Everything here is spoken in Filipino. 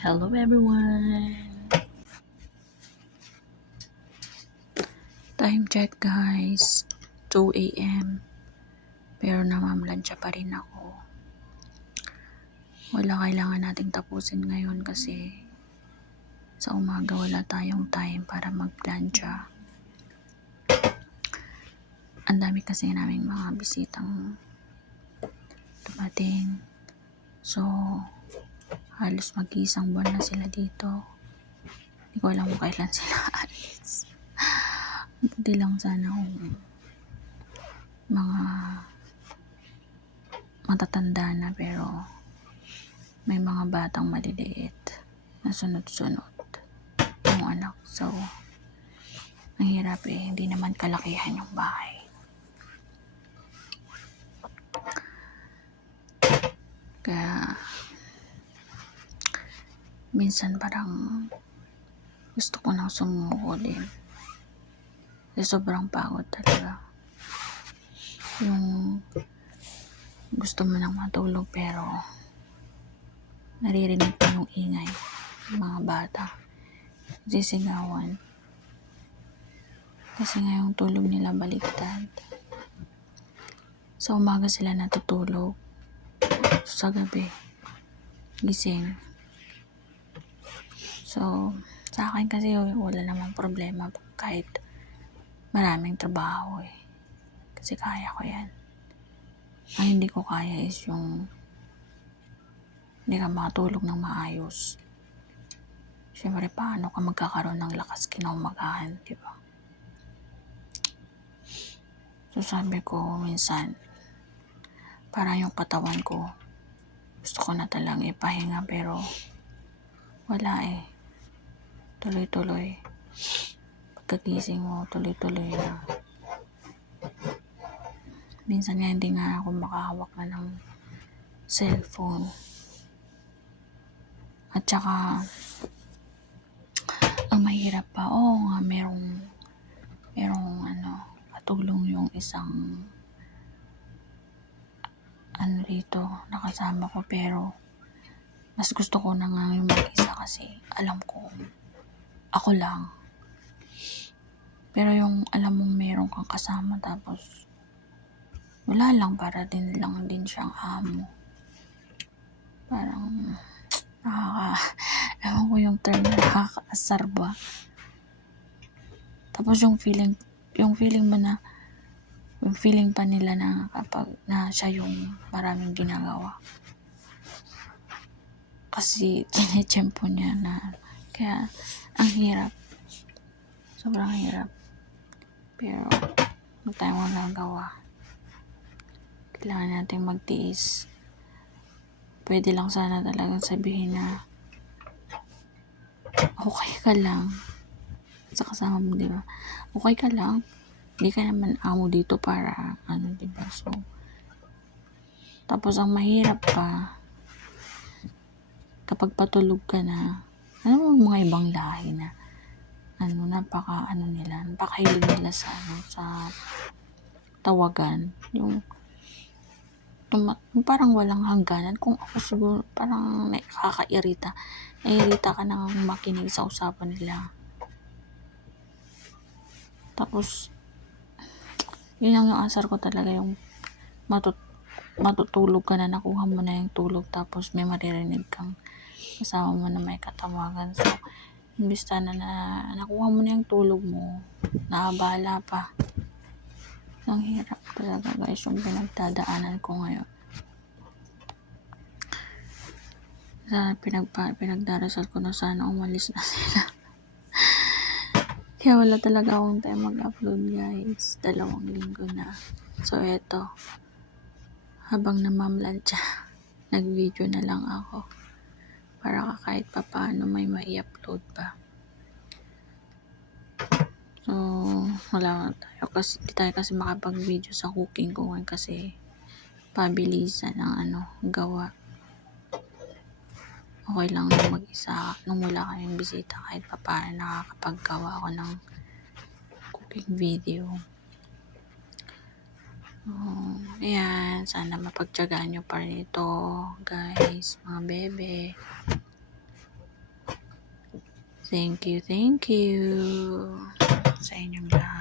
Hello everyone! Time check guys, 2 a.m. Pero namamlansya pa rin ako. Wala kailangan nating tapusin ngayon kasi sa umaga wala tayong time para magplansya. Ang dami kasi naming mga bisitang dumating. So, halos mag-iisang buwan na sila dito. Hindi ko alam kung kailan sila alis. Buti lang sana kung mga matatanda na pero may mga batang maliliit na sunod-sunod yung anak. So, ang hirap hindi naman kalakihan yung bahay. Kaya, minsan parang gusto ko nang sumuko din. Kasi sobrang pagod talaga. Yung gusto mo nang matulog pero naririnig pa yung ingay ng mga bata. Sisigawan. Kasi ngayong tulog nila baliktad. Sa umaga sila natutulog. Sa gabi, gising. So, sa akin kasi wala namang problema kahit maraming trabaho Kasi kaya ko yan. Ang hindi ko kaya is yung hindi ka makatulog ng maayos. Siyempre, paano ka magkakaroon ng lakas kinaumagahan, di ba? So, sabi ko, minsan, parang yung katawan ko, gusto ko na talang ipahinga, pero wala Tuloy-tuloy. Pagkagising mo, tuloy-tuloy na. Minsan nga, hindi nga ako makahawak na ng cellphone. At saka, ang mahirap pa, nga, merong katulong yung isang rito, nakasama ko, pero mas gusto ko na nga yung mag-isa kasi alam ko, ako lang. Pero yung alam mong meron kang kasama tapos wala lang, para din siyang amo. Parang ewan ko yung term, nakakaasar ba? Tapos yung feeling mo na, yung feeling pa nila na kapag na siya yung maraming ginagawa. Kasi tinitsempo niya na, kaya ang hirap. Sobrang hirap. Pero huwag tayong magagawa. Kailangan natin magtiis. Pwede lang sana talagang sabihin na okay ka lang sa kasama mo, di ba? Okay ka lang. Hindi ka naman amo dito para di ba? So, tapos ang mahirap pa, kapag patulog ka na, mga ibang lahi na napakahilig nila sa tawagan. Yung parang walang hangganan. Kung ako siguro, parang nakakairita. Naiirita ka nang makinig sa usapan nila. Tapos, yun yung asar ko talaga, yung matutulog ka na, nakuha mo na yung tulog, tapos may maririnig kang kasama mo na may katawagan. So, imbis na nakuha mo na yung tulog mo, naabala pa. Ang hirap talaga guys, yung pinagdadaanan ko ngayon. Pinagdarasal ko na sana umalis na sila. Kaya wala talaga akong time mag-upload guys. 2 linggo na. So eto, habang namamlansya, nag-video na lang ako. Para kahit papaano may mai-upload pa. So, wala tayo kasi, di tayo kasi makapag-video sa cooking ko ngayon kasi pabilisan ang gawa. Okay lang nung mag-isa, nung wala kaming bisita, kahit papaano nakakapaggawa ako ng cooking video. Ayan, sana mapagtiyagaan nyo pa rin ito guys, mga bebe. Thank you sa inyong lahat.